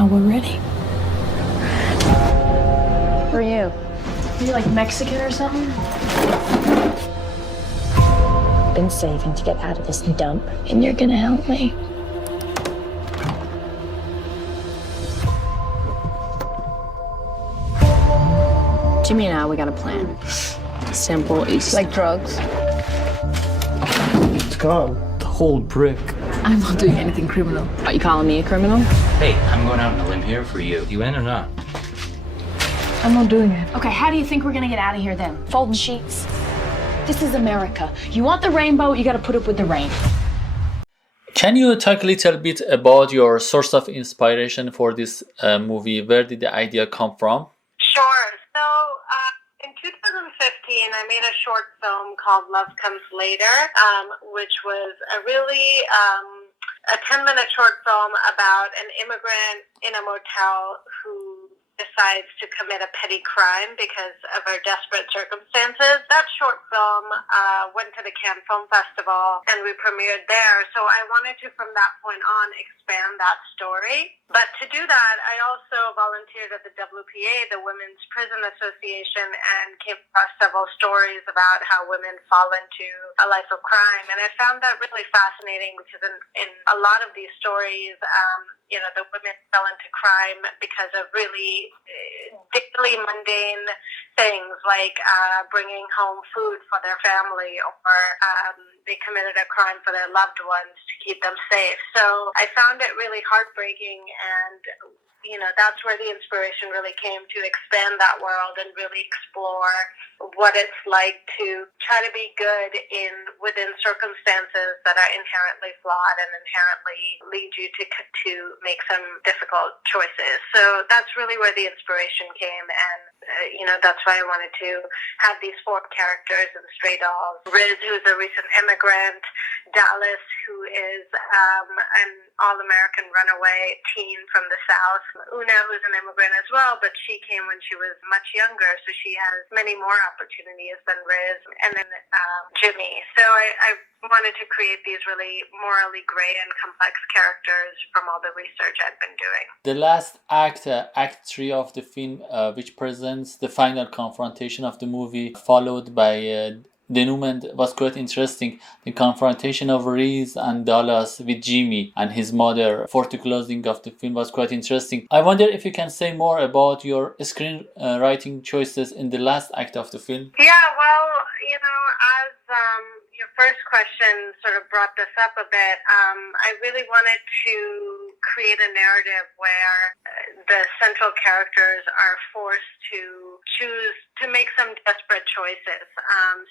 now we're ready. Who are you? Are you like Mexican or something? Been saving to get out of this dump, and you're gonna help me. Jimmy and I, we got a plan. Simple, easy. Like drugs. It's gone. The whole brick. I'm not doing anything criminal. Are you calling me a criminal? Hey, I'm going out on a limb here for you. You in or not? I'm not doing it. Okay, how do you think we're gonna get out of here then? Folding sheets? This is America. You want the rainbow, you gotta put up with the rain. Can you talk a little bit about your source of inspiration for this movie? Where did the idea come from? Sure. So in 2015, I made a short film called Love Comes Later, which was a really a 10-minute short film about an immigrant in a motel who decides to commit a petty crime because of her desperate circumstances. That short film went to the Cannes Film Festival and we premiered there. So I wanted to, from that point on, expand that story. But to do that, I also volunteered at the WPA, the Women's Prison Association, and came across several stories about how women fall into a life of crime. And I found that really fascinating because in a lot of these stories, the women fell into crime because of really daily mundane things like bringing home food for their family, or they committed a crime for their loved ones to keep them safe. So I found it really heartbreaking, and that's where the inspiration really came, to expand that world and really explore what it's like to try to be good within circumstances that are inherently flawed and inherently lead you to make some difficult choices. So that's really where the inspiration came, and that's why I wanted to have these four characters in Stray Dolls. Riz, who's a recent immigrant, Dallas, who is an all-American runaway teen from the South, Una, who's an immigrant as well, but she came when she was much younger, so she has many more opportunities than Riz, and then Jimmy. So I wanted to create these really morally gray and complex characters from all the research I've been doing. The last act, Act 3 of the film, which presents the final confrontation of the movie, followed by denouement, was quite interesting. The confrontation of Reese and Dallas with Jimmy and his mother for the closing of the film was quite interesting. I wonder if you can say more about your screenwriting choices in the last act of the film. Yeah, well, as your first question sort of brought this up a bit, I really wanted to create a narrative where the central characters are forced to choose to make some desperate choices.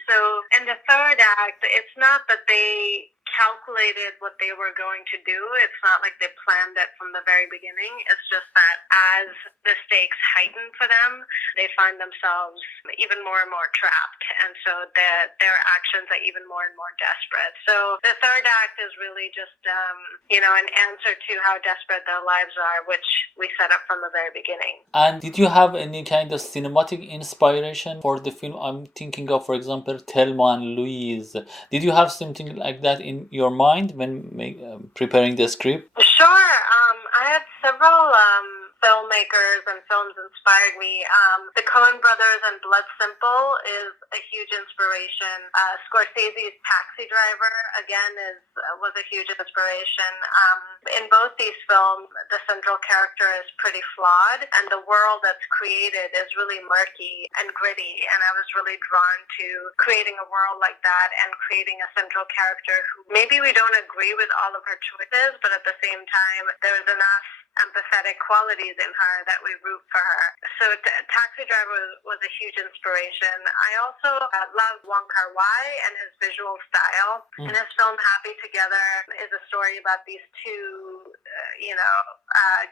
So in the third act, it's not that they calculated what they were going to do. It's not like they planned it from the very beginning. It's just that as the stakes heighten for them, they find themselves even more and more trapped. And so their actions are even more and more desperate. So the third act is really just, an answer to how desperate their lives are, which we set up from the very beginning. And did you have any kind of cinematic inspiration for the film? I'm thinking of, for example, Thelma and Louise. Did you have something like that in your mind when preparing the script? Sure. I had several filmmakers and films inspired me. The Coen brothers and Blood Simple is a huge inspiration. Scorsese's Taxi Driver, again, was a huge inspiration. In both these films, the central character is pretty flawed, and the world that's created is really murky and gritty, and I was really drawn to creating a world like that and creating a central character who maybe we don't agree with all of her choices, but at the same time, there's enough empathetic qualities in her that we root for her. So Taxi Driver was a huge inspiration. I also love Wong Kar-wai and his visual style. And his film Happy Together is a story about these two,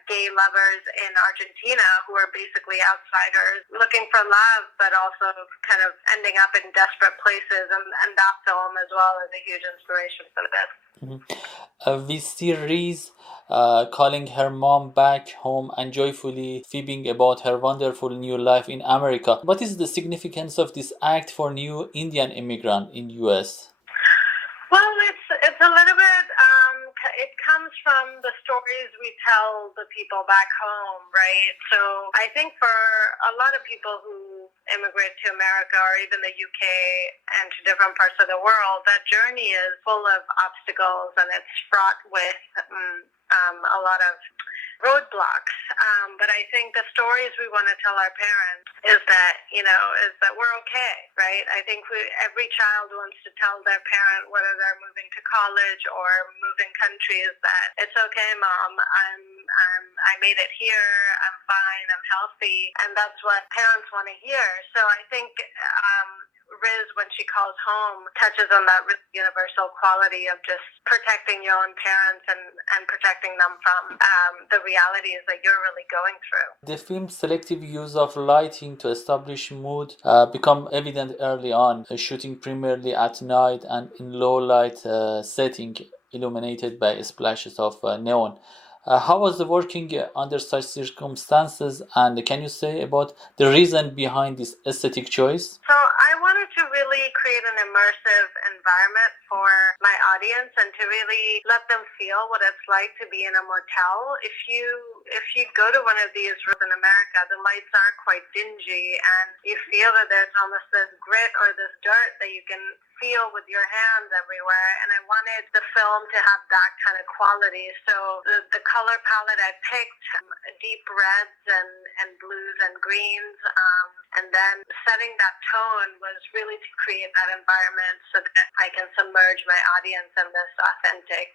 gay lovers in Argentina who are basically outsiders looking for love, but also kind of ending up in desperate places. And that film as well is a huge inspiration for this. We see Reese calling her mom back home and joyfully fibbing about her wonderful new life in America. What is the significance of this act for new Indian immigrant in US? Well, it's a little bit, it comes from the stories we tell the people back home, right? So I think for a lot of people who immigrate to America or even the UK and to different parts of the world, that journey is full of obstacles and it's fraught with a lot of roadblocks. But I think the stories we want to tell our parents is that we're okay, right? I think every child wants to tell their parent, whether they're moving to college or moving countries, that it's okay, Mom. I made it here. I'm fine. I'm healthy, and that's what parents want to hear. So I think Riz, when she calls home, touches on that really universal quality of just protecting your own parents and protecting them from the realities that you're really going through. The film's selective use of lighting to establish mood become evident early on, shooting primarily at night and in low light setting illuminated by splashes of neon. How was the working under such circumstances, and can you say about the reason behind this aesthetic choice? So I wanted to really create an immersive environment for my audience and to really let them feel what it's like to be in a motel. If you go to one of these rooms in America, the lights are quite dingy and you feel that there's almost this grit or this dirt that you can feel with your hands everywhere, and I wanted the film to have that kind of quality. So the color palette I picked, deep reds and blues and greens, and then setting that tone was really to create that environment so that I can submerge my audience in this authentic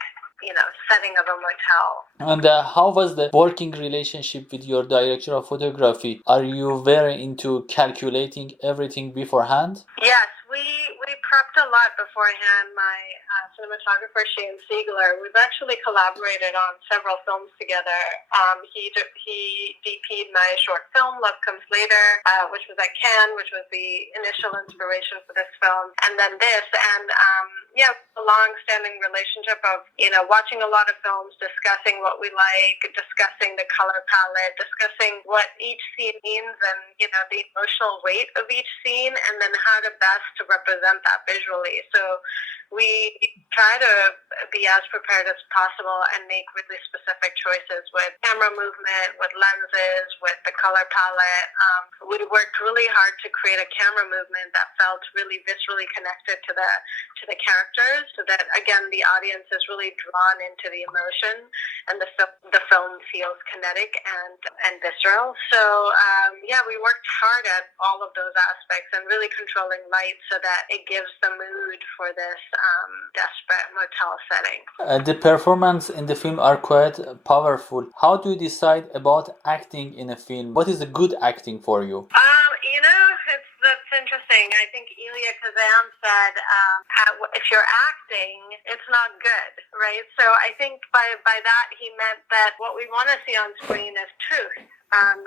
setting of a motel. And how was the working relationship with your director of photography? Are you very into calculating everything beforehand? Yes, we prepped a lot beforehand. My cinematographer, Shane Siegler, we've actually collaborated on several films together. He DP'd my short film, Love Comes Later, which was at Cannes, which was the initial inspiration for this film, and then this. And a long-standing relationship of, watching a lot of films, discussing what we like, discussing the color palette, discussing what each scene means and, the emotional weight of each scene, and then how to best represent that visually. So we try to be as prepared as possible and make really specific choices with camera movement, with lenses, with the color palette. We worked really hard to create a camera movement that felt really viscerally connected to the characters, so that again the audience is really drawn into the emotion, and the film feels kinetic and visceral. So we worked hard at all of those aspects and really controlling light so that it gives the mood for this desperate motel setting. The performance in the film are quite powerful. How do you decide about acting in a film? What is a good acting for you? That's interesting. I think Elia Kazan said, if you're acting, it's not good, right? So I think by that he meant that what we want to see on screen is truth.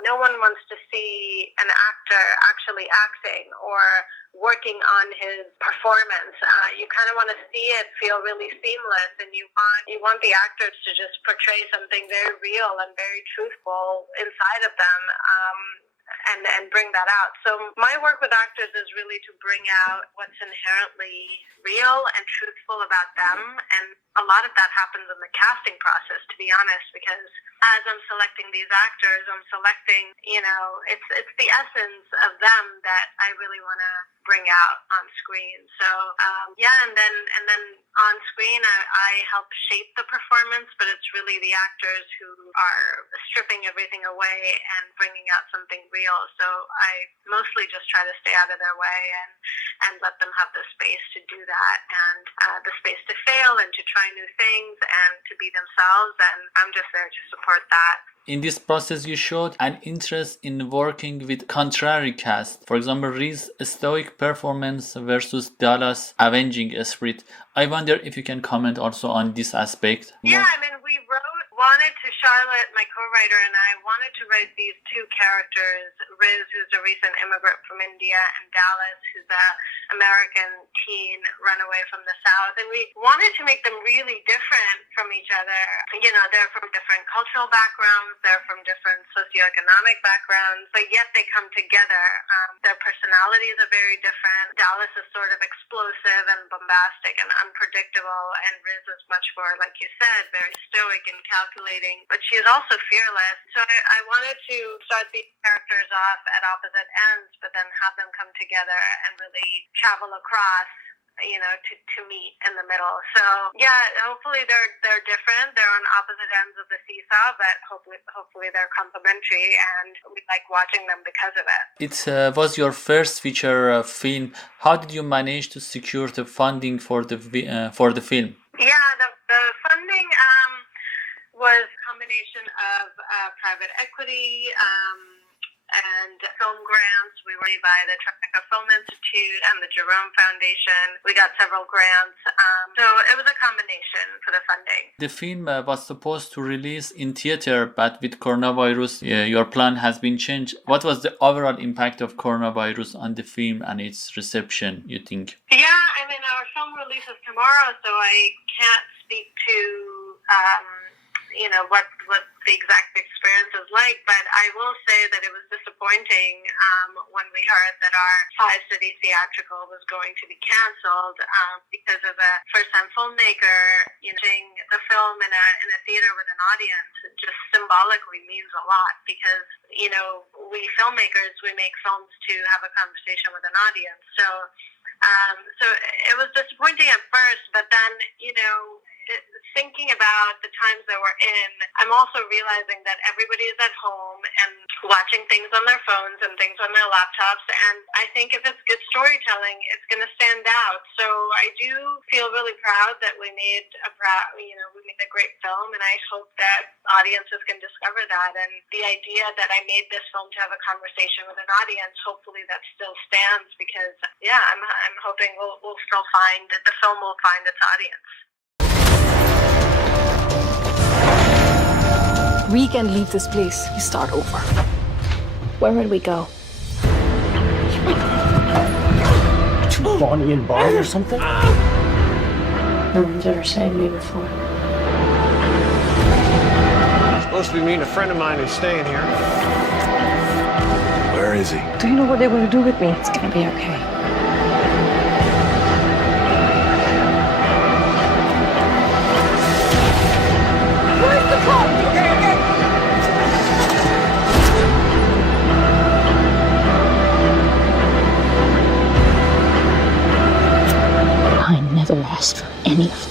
No one wants to see an actor actually acting or working on his performance. You kind of want to see it feel really seamless, and you want the actors to just portray something very real and very truthful inside of them. And bring that out. So my work with actors is really to bring out what's inherently real and truthful about them, and a lot of that happens in the casting process, to be honest, because as I'm selecting these actors, I'm selecting, it's the essence of them that I really want to bring out on screen. So and then on screen I help shape the performance, but it's really the actors who are stripping everything away and bringing out something real. So I mostly just try to stay out of their way and let them have the space to do that, and the space to fail and to try new things and to be themselves, and I'm just there to support that. In this process, you showed an interest in working with contrary cast. For example, Riz's stoic performance versus Dallas' avenging spirit. I wonder if you can comment also on this aspect. Yeah, we Charlotte, my co-writer, and I wanted to write these two characters, Riz, who's a recent immigrant from India, and Dallas, who's an American teen runaway from the South. And we wanted to make them really different from each other. You know, they're from different cultural backgrounds, they're from different socioeconomic backgrounds, but yet they come together. Their personalities are very different. Dallas is sort of explosive and bombastic and unpredictable, and Riz is much more, like you said, very stoic and calculating, but she is also fearless. So I wanted to start these characters off at opposite ends, but then have them come together and really travel across, you know, to meet in the middle. So yeah, hopefully they're different. They're on opposite ends of the seesaw, but hopefully they're complementary, and we like watching them because of it. It was your first feature film. How did you manage to secure the funding for the film? Yeah, the funding was a combination of private equity and film grants. We were by the Tribeca Film Institute and the Jerome Foundation. We got several grants. So it was a combination for the funding. The film was supposed to release in theater, but with coronavirus, your plan has been changed. What was the overall impact of coronavirus on the film and its reception, you think? Yeah, I mean, our film releases tomorrow, so I can't speak to you know, what the exact experience is like, but I will say that it was disappointing when we heard that our 5-city theatrical was going to be canceled because of a first-time filmmaker, you know, seeing the film in a theater with an audience. It just symbolically means a lot because, you know, we filmmakers, we make films to have a conversation with an audience. So it was disappointing at first, but then, you know, thinking about the times that we're in, I'm also realizing that everybody is at home and watching things on their phones and things on their laptops, and I think if it's good storytelling, it's going to stand out. So I do feel really proud that we made a great film, and I hope that audiences can discover that. And the idea that I made this film to have a conversation with an audience, hopefully that still stands, because yeah, I'm hoping we'll still find that the film will find its audience. We can leave this place. We start over. Where would we go? To Bonnie and Barney or something? No one's ever saved me before. Supposed to be meeting a friend of mine who's staying here. Where is he? Do you know what they want to do with me? It's gonna be okay. Where's the car? I never asked for any of